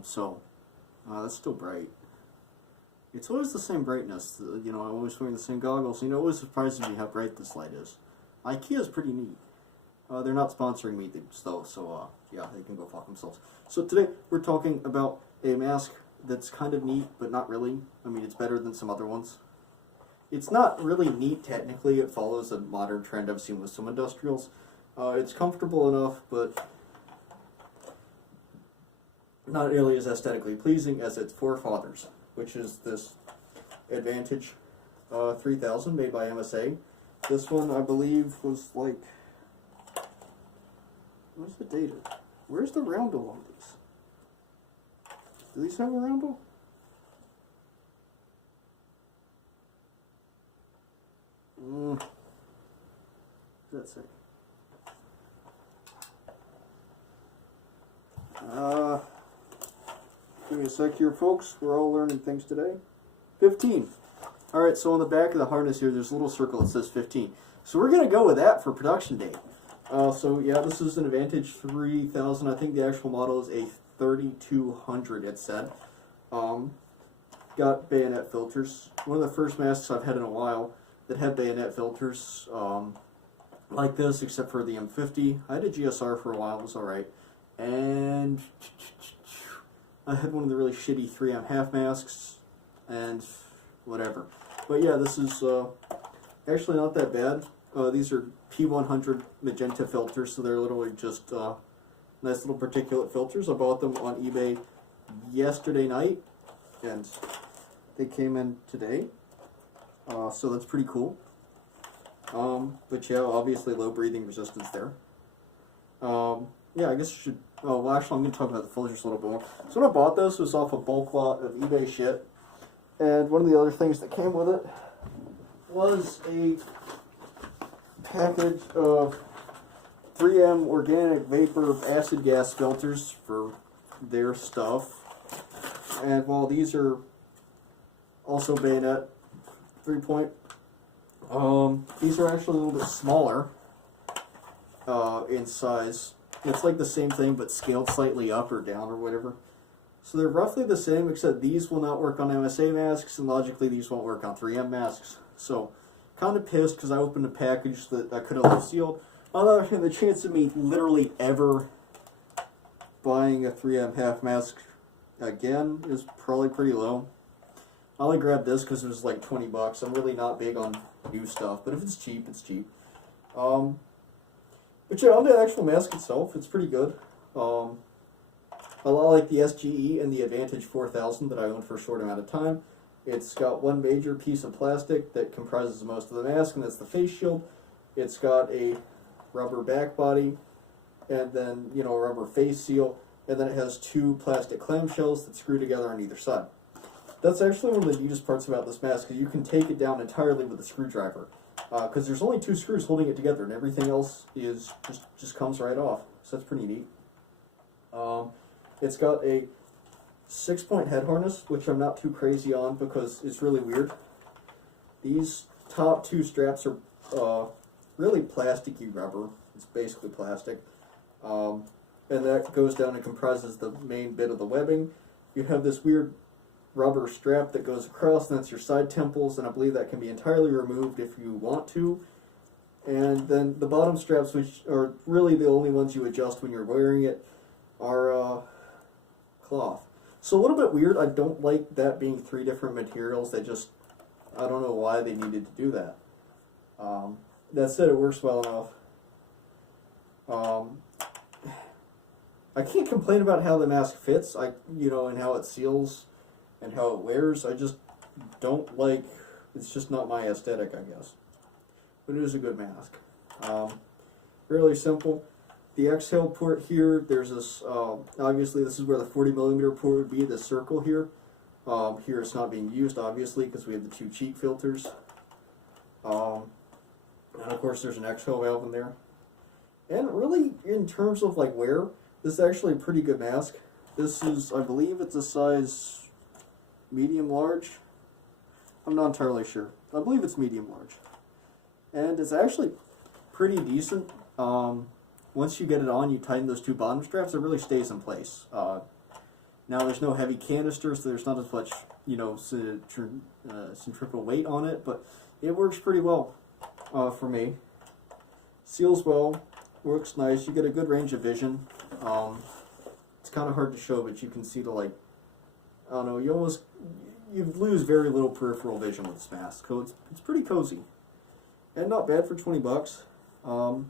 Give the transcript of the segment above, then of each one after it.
That's still bright. It's always the same brightness. I'm always wearing the same goggles. It always surprises me how bright this light is. IKEA is pretty neat. They're not sponsoring me though, so yeah, they can go fuck themselves. So today we're talking about a mask that's kind of neat, but not really. I mean, it's better than some other ones. It's not really neat technically. It follows a modern trend I've seen with some industrials. It's comfortable enough, but not nearly as aesthetically pleasing as its forefathers, which is this Advantage 3000 made by MSA. This one, I believe, was like... Where's the data? Where's the roundel on these? Do these have a roundel? What does that say? Give me a sec here, folks. We're all learning things today. 15. Alright, so on the back of the harness here, there's a little circle that says 15. So we're going to go with that for production date. So yeah, this is an Advantage 3000. I think the actual model is a 3200, it said. Got bayonet filters. One of the first masks I've had in a while that had bayonet filters like this, except for the M50. I had a GSR for a while, it was alright. And I had one of the really shitty 3M half masks, and whatever. But yeah, this is actually not that bad. These are P100 magenta filters, so they're literally just nice little particulate filters. I bought them on eBay yesterday night, and they came in today. So that's pretty cool. But yeah, obviously low breathing resistance there. Yeah, I guess I should... Oh, well, actually, I'm going to talk about the filters a little bit more. So when I bought this, it was off a bulk lot of eBay shit. And one of the other things that came with it was a package of 3M organic vapor acid gas filters for their stuff. And while these are also bayonet 3-point, these are actually a little bit smaller in size. It's like the same thing, but scaled slightly up or down or whatever. So they're roughly the same, except these will not work on MSA masks, and logically these won't work on 3M masks. So, kind of pissed because I opened a package that I could have left sealed. On the other hand, the chance of me literally ever buying a 3M half mask again is probably pretty low. I only grabbed this because it was like 20 bucks. I'm really not big on new stuff, but if it's cheap, it's cheap. But yeah, on the actual mask itself, it's pretty good. A lot like the SGE and the Advantage 4000 that I owned for a short amount of time. It's got one major piece of plastic that comprises most of the mask, and that's the face shield. It's got a rubber back body, and then, a rubber face seal, and then it has two plastic clamshells that screw together on either side. That's actually one of the neatest parts about this mask, because you can take it down entirely with a screwdriver. Because there's only two screws holding it together, and everything else is just comes right off. So that's pretty neat. It's got a 6-point head harness, which I'm not too crazy on because it's really weird. These top two straps are really plasticky rubber. It's basically plastic. And that goes down and comprises the main bit of the webbing. You have this weird rubber strap that goes across, and that's your side temples, and I believe that can be entirely removed if you want to. And then the bottom straps, which are really the only ones you adjust when you're wearing it, are cloth. So a little bit weird. I don't like that being 3 different materials. I don't know why they needed to do that. That said, it works well enough. I can't complain about how the mask fits, and how it seals and how it wears. I just don't like, it's just not my aesthetic, I guess. But it is a good mask. Really simple. The exhale port here, there's this, obviously this is where the 40mm port would be, this circle here. Here it's not being used, obviously, because we have the 2 cheap filters. And of course there's an exhale valve in there. And really, in terms of wear, this is actually a pretty good mask. This is, I believe it's a size medium-large. I'm not entirely sure. I believe it's medium-large. And it's actually pretty decent. Once you get it on, you tighten those 2 bottom straps, it really stays in place. Now there's no heavy canister, so there's not as much, you know, centrifugal weight on it, but it works pretty well for me. Seals well, works nice. You get a good range of vision. It's kind of hard to show, but you can see the, like, I don't know, you lose very little peripheral vision with this mask, so it's pretty cozy. And not bad for 20 bucks. But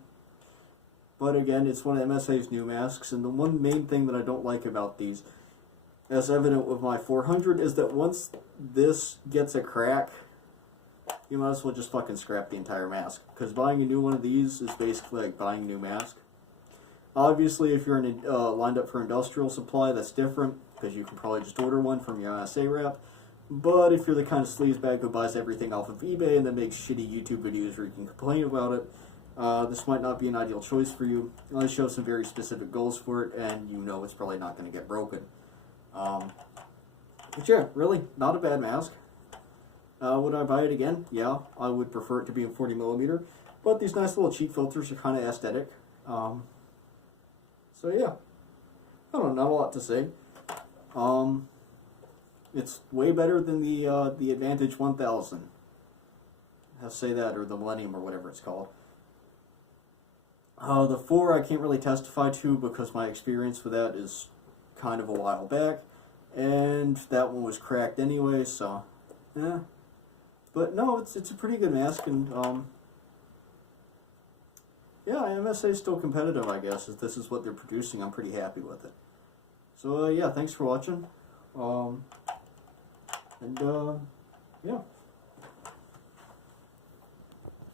again, it's one of MSA's new masks, and the one main thing that I don't like about these, as evident with my 400, is that once this gets a crack, you might as well just fucking scrap the entire mask. Because buying a new one of these is basically like buying a new mask. Obviously, if you're lined up for industrial supply, that's different, because you can probably just order one from your MSA rep. But if you're the kind of sleazebag who buys everything off of eBay and then makes shitty YouTube videos where you can complain about it, this might not be an ideal choice for you, unless you have some very specific goals for it, and you know it's probably not going to get broken. But yeah, really, not a bad mask. Would I buy it again? Yeah, I would prefer it to be in 40mm, but these nice little cheap filters are kind of aesthetic. So yeah, I don't know, not a lot to say. It's way better than the Advantage 1000. I'll say that, or the Millennium, or whatever it's called. The 4 I can't really testify to because my experience with that is kind of a while back, and that one was cracked anyway, so, yeah. But no, it's a pretty good mask, and, yeah, MSA is still competitive, I guess. If this is what they're producing, I'm pretty happy with it. So, yeah, thanks for watching. Yeah.